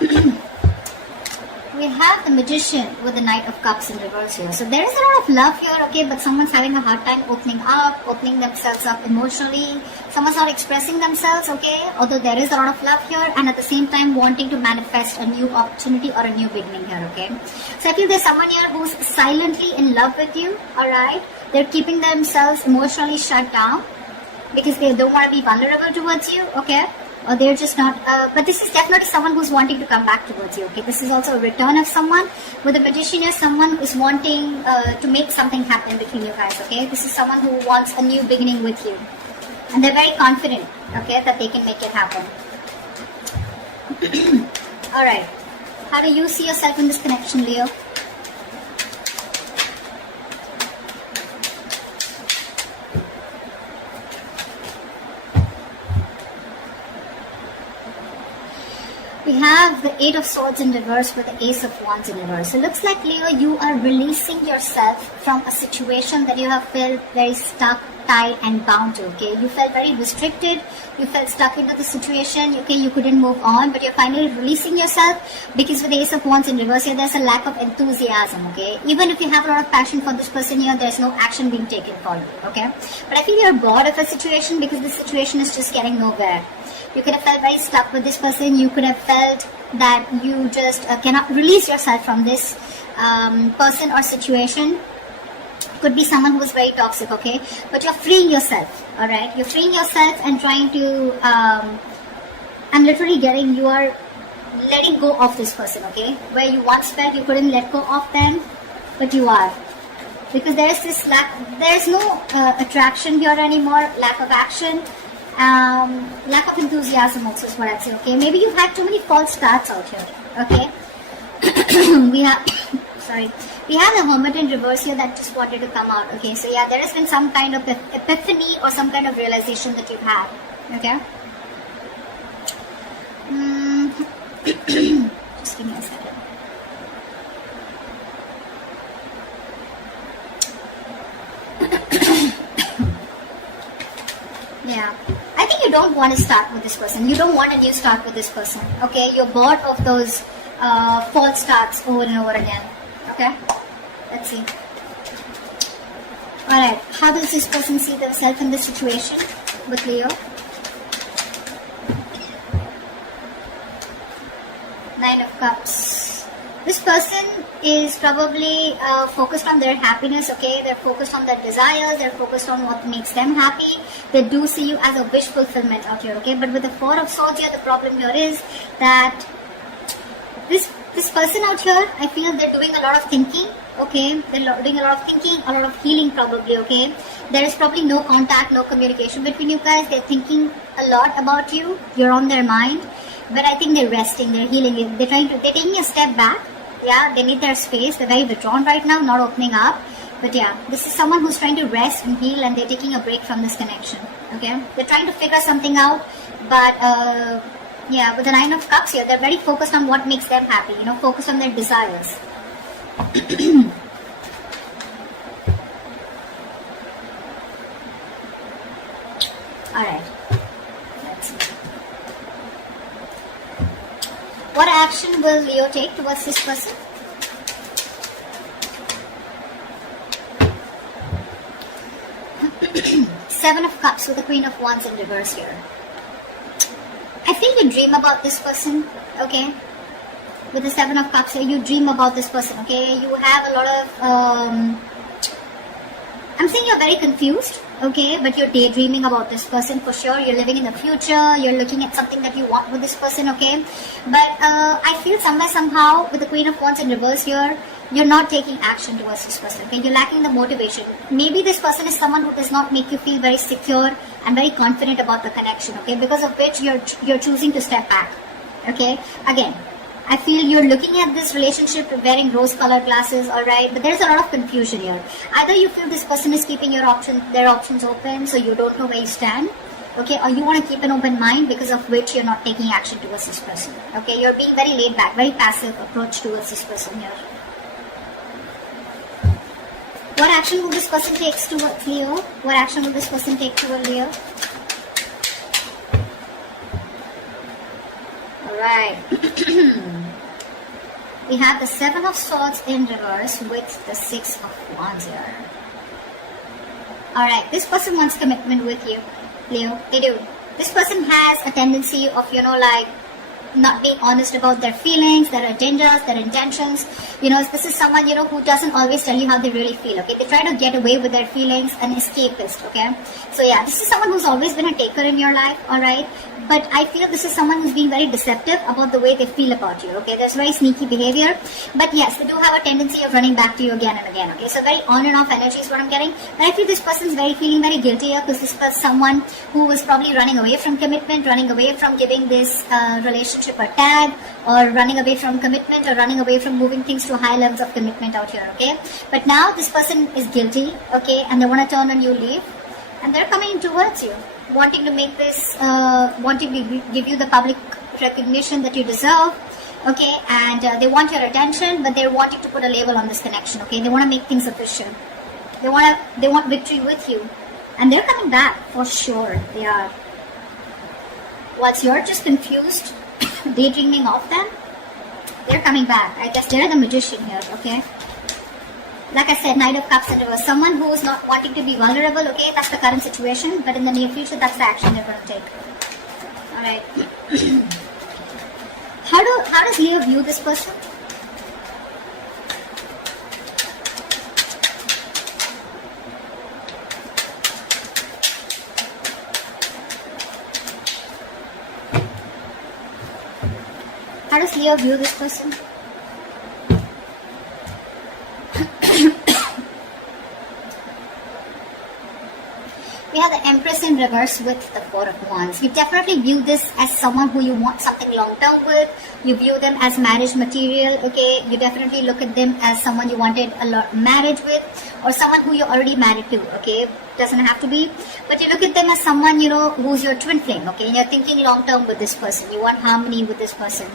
We have the Magician with the Knight of Cups in reverse here. So there is a lot of love here, okay, but someone's having a hard time opening up, opening themselves up emotionally. Someone's not expressing themselves, okay, although there is a lot of love here, and at the same time wanting to manifest a new opportunity or a new beginning here, okay. So I feel there's someone here who's silently in love with you, alright. They're keeping themselves emotionally shut down because they don't want to be vulnerable towards you, okay. Or they're just not, but this is definitely someone who's wanting to come back towards you, okay. This is also a return of someone. With the Magician here, someone who's wanting to make something happen between you guys, okay. This is someone who wants a new beginning with you. And they're very confident, okay, that they can make it happen. Alright. How do you see yourself in this connection, Leo? We have the Eight of Swords in reverse with the Ace of Wands in reverse. So it looks like, Leo, you are releasing yourself from a situation that you have felt very stuck, tied and bound to, okay. You felt very restricted, you felt stuck into the situation, okay, you couldn't move on, but you're finally releasing yourself because with the Ace of Wands in reverse here, there's a lack of enthusiasm, okay. Even if you have a lot of passion for this person here, there's no action being taken for you, okay. But I feel you're bored of a situation because the situation is just getting nowhere. You could have felt very stuck with this person. You could have felt that you just cannot release yourself from this person or situation. Could be someone who is very toxic, okay? But you're freeing yourself, alright? You're freeing yourself and trying to, I'm literally getting, you are letting go of this person, okay? Where you once felt you couldn't let go of them, but you are. Because there's this there's no attraction here anymore, lack of action. Lack of enthusiasm also is what I'd say, okay. Maybe you've had too many false starts out here, okay. we have the Hermit in reverse here that just wanted to come out, okay. So yeah, there has been some kind of epiphany or some kind of realization that you've had, okay. Just give me a second. Yeah, I think you don't want to start with this person. You don't want a new start with this person, okay? You're bored of those false starts over and over again, okay? Let's see. Alright, how does this person see themselves in this situation with Leo? Nine of Cups. This person is probably focused on their happiness, okay? They're focused on their desires, they're focused on what makes them happy. They do see you as a wish fulfillment out here, okay? But with the Four of Swords here, the problem here is that this person out here, I feel they're doing a lot of thinking, okay? They're doing a lot of thinking, a lot of healing probably, okay? There is probably no contact, no communication between you guys. They're thinking a lot about you. You're on their mind. But I think they're resting, they're healing, they're taking a step back. Yeah, they need their space. They're very withdrawn right now, not opening up. But yeah, this is someone who's trying to rest and heal, and they're taking a break from this connection. Okay, they're trying to figure something out. But yeah, with the Nine of Cups here, they're very focused on what makes them happy. You know, focused on their desires. All right. Let's see. What action will Leo take towards this person? Seven of Cups with the Queen of Wands in reverse here. I think you dream about this person, okay? With the Seven of Cups here, you dream about this person, okay? You have a lot of, I'm saying you're very confused, okay? But you're daydreaming about this person for sure. You're living in the future. You're looking at something that you want with this person, okay? But I feel somewhere, somehow, with the Queen of Wands in reverse here, you're not taking action towards this person, okay? You're lacking the motivation. Maybe this person is someone who does not make you feel very secure and very confident about the connection, okay? Because of which you're choosing to step back, okay? Again, I feel you're looking at this relationship wearing rose-colored glasses, alright? But there's a lot of confusion here. Either you feel this person is keeping their options open, so you don't know where you stand, okay? Or you want to keep an open mind, because of which you're not taking action towards this person, okay? You're being very laid back, very passive approach towards this person here. What action will this person take towards Leo? What action will this person take towards Leo? Alright. We have the Seven of Swords in reverse with the Six of Wands here. Alright, this person wants commitment with you, Leo. They do. This person has a tendency of, like, not being honest about their feelings, their agendas, their intentions. This is someone, who doesn't always tell you how they really feel, okay? They try to get away with their feelings, an escapist, okay? So yeah, this is someone who's always been a taker in your life, alright? But I feel this is someone who's being very deceptive about the way they feel about you, okay? There's very sneaky behavior. But yes, they do have a tendency of running back to you again and again, okay? So very on and off energy is what I'm getting. But I feel this person's feeling very guilty here, because this was someone who was probably running away from commitment, running away from giving this relationship a tag, or running away from commitment, or running away from moving things to high levels of commitment out here, okay? But now this person is guilty, okay? And they want to turn on you, leave. And they're coming towards you, wanting to make this, wanting to give you the public recognition that you deserve, okay? And they want your attention, but they're wanting to put a label on this connection, okay? They want to make things official. They want victory with you. And they're coming back, for sure, they are. Whilst you're just confused, daydreaming of them, they're coming back. I guess they're the magician here, okay? Like I said, Knight of Cups in reverse. Someone who is not wanting to be vulnerable, okay? That's the current situation. But in the near future, that's the action they're going to take. Alright. How does Leo view this person? How does Leo view this person? We have the Empress in reverse with the Four of Wands. You definitely view this as someone who you want something long-term with. You view them as marriage material, okay? You definitely look at them as someone you wanted a lot marriage with, or someone who you're already married to, okay? Doesn't have to be. But you look at them as someone, who's your twin flame, okay? And you're thinking long-term with this person. You want harmony with this person.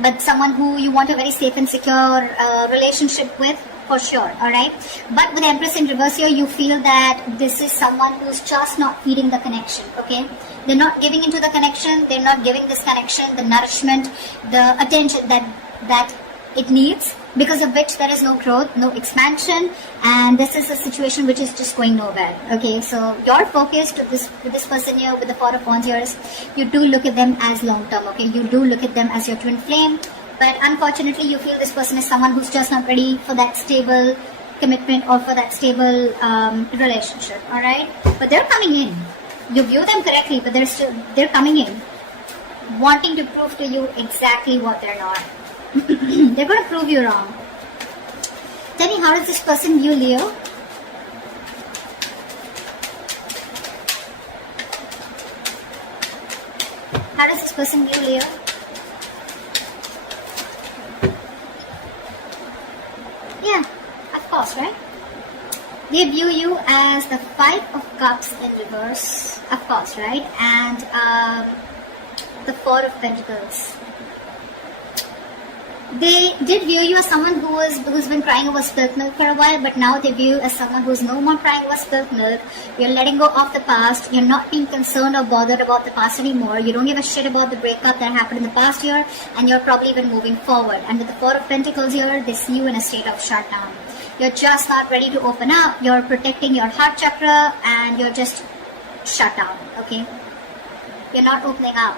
But someone who you want a very safe and secure relationship with, for sure, alright? But with Empress in reverse here, you feel that this is someone who's just not feeding the connection, okay? They're not giving into the connection, they're not giving this connection the nourishment, the attention that it needs, because of which there is no growth, no expansion, and this is a situation which is just going nowhere, okay? So your focus to this person here with the Four of Wands here is, you do look at them as long-term, okay? You do look at them as your twin flame. But unfortunately, you feel this person is someone who's just not ready for that stable commitment or for that stable relationship, alright? But they're coming in. You view them correctly, but they're coming in, wanting to prove to you exactly what they're not. They're going to prove you wrong. Tell me, how does this person view Leo? How does this person view Leo? Yeah, of course, right? They view you as the Five of Cups in reverse, of course, right? And the Four of Pentacles. They did view you as someone who's been crying over spilt milk for a while, but now they view you as someone who's no more crying over spilt milk. You're letting go of the past. You're not being concerned or bothered about the past anymore. You don't give a shit about the breakup that happened in the past year, and you're probably even moving forward. And with the Four of Pentacles here, they see you in a state of shutdown. You're just not ready to open up. You're protecting your heart chakra, and you're just shut down, okay? You're not opening up.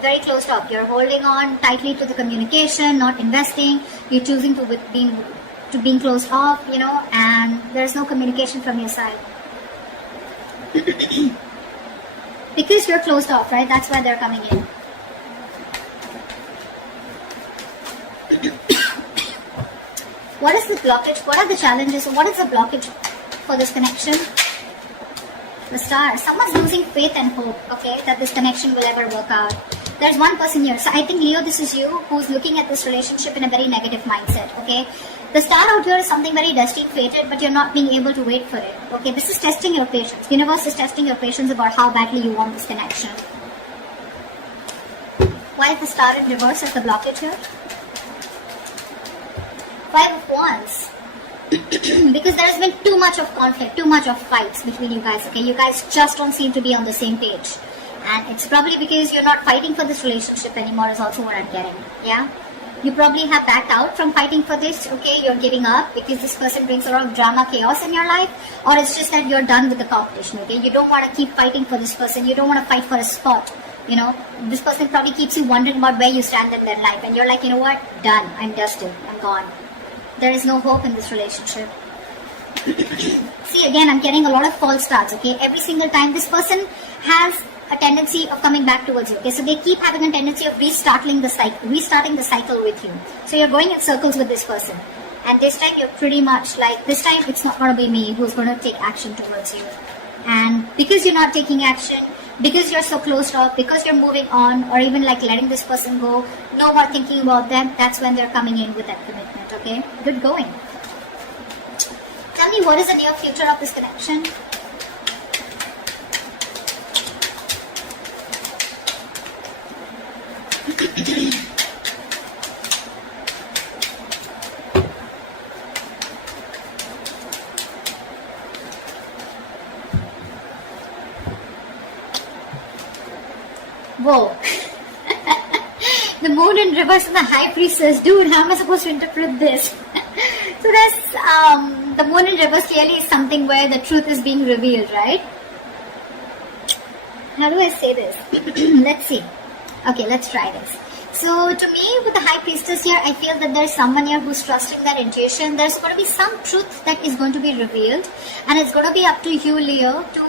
Very closed up. You're holding on tightly to the communication, not investing. You're choosing to being closed off, and there's no communication from your side. Because you're closed off, right? That's why they're coming in. What is the blockage? What are the challenges? What is the blockage for this connection? The Star. Someone's losing faith and hope, okay, that this connection will ever work out. There's one person here. So I think, Leo, this is you who's looking at this relationship in a very negative mindset, okay? The Star out here is something very destined, fated, but you're not being able to wait for it, okay? This is testing your patience. Universe is testing your patience about how badly you want this connection. Why is the Star in reverse as the blockage here? Five of Wands. Because there has been too much of conflict, too much of fights between you guys, okay? You guys just don't seem to be on the same page. And it's probably because you're not fighting for this relationship anymore is also what I'm getting. Yeah. You probably have backed out from fighting for this, okay? You're giving up because this person brings a lot of drama, chaos in your life, or it's just that you're done with the competition, okay? You don't want to keep fighting for this person. You don't want to fight for a spot, you know? This person probably keeps you wondering about where you stand in their life, and you're like, you know what? Done. I'm dusted. I'm gone. There is no hope in this relationship. See, again, I'm getting a lot of false starts, okay? Every single time this person has a tendency of coming back towards you, okay? So they keep having a tendency of restarting the cycle with you. So you're going in circles with this person. And this time you're pretty much like, this time it's not going to be me who's going to take action towards you. And because you're not taking action, because you're so closed off, because you're moving on, or even like letting this person go, no more thinking about them, that's when they're coming in with that commitment, okay? Good going. Tell me, what is the near future of this connection? Whoa. The moon in reverse and the high priestess. Dude, how am I supposed to interpret this? So that's, the moon in reverse clearly is something where the truth is being revealed, right? How do I say this? Let's see. Okay, let's try this. So to me, with the high priestess here, I feel that there's someone here who's trusting their intuition. There's going to be some truth that is going to be revealed, and it's going to be up to you, Leo, to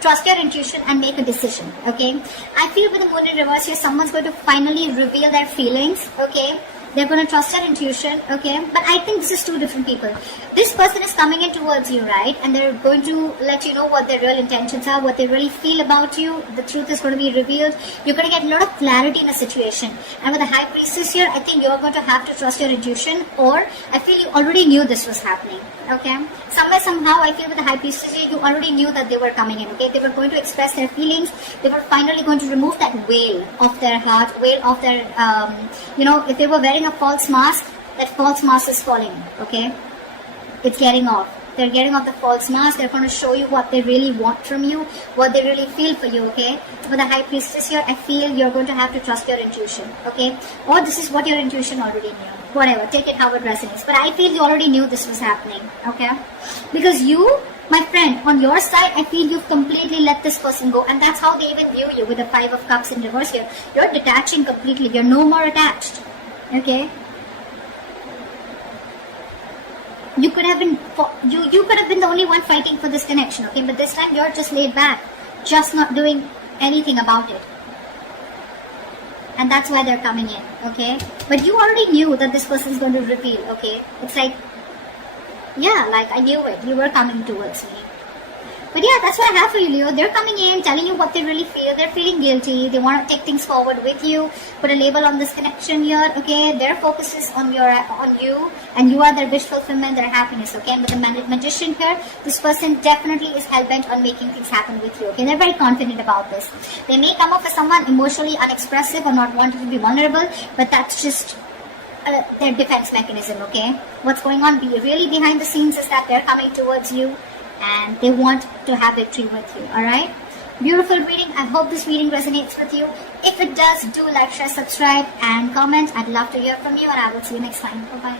trust your intuition and make a decision, okay? I feel with the moon in reverse here, someone's going to finally reveal their feelings, okay? They're going to trust their intuition, okay? But I think this is two different people. This person is coming in towards you, right? And they're going to let you know what their real intentions are, what they really feel about you. The truth is going to be revealed. You're going to get a lot of clarity in a situation. And with the high priestess here, I think you're going to have to trust your intuition, or I feel you already knew this was happening, okay? Somewhere, somehow, I feel with the high priestess here, you already knew that they were coming in, okay? They were going to express their feelings. They were finally going to remove that veil of their heart, veil of their, you know, if they were wearing a false mask, that false mask is falling, okay? It's getting off. They're getting off the false mask. They're going to show you what they really want from you, what they really feel for you, okay? So for the high priestess here, I feel you're going to have to trust your intuition, okay? Or this is what your intuition already knew. Whatever, take it how it resonates. But I feel you already knew this was happening, okay? Because you, my friend, on your side, I feel you've completely let this person go. And that's how they even view you with the 5 of Cups in reverse here. You're detaching completely. You're no more attached, okay? You could have been you could have been the only one fighting for this connection, okay? But this time you're just laid back, just not doing anything about it. And that's why they're coming in, okay? But you already knew that this person is going to reveal, okay? It's like, yeah, like I knew it. You were coming towards me. But yeah, that's what I have for you, Leo. They're coming in, telling you what they really feel. They're feeling guilty. They want to take things forward with you. Put a label on this connection here, okay? Their focus is on you, and you are their wish fulfillment, their happiness, okay? And with the magician here, this person definitely is hell-bent on making things happen with you, okay? They're very confident about this. They may come off as someone emotionally unexpressive or not wanting to be vulnerable, but that's just their defense mechanism, okay? What's going on really behind the scenes is that they're coming towards you, and they want to have victory with you, alright? Beautiful reading. I hope this reading resonates with you. If it does, do like, share, subscribe, and comment. I'd love to hear from you, and I will see you next time. Bye-bye.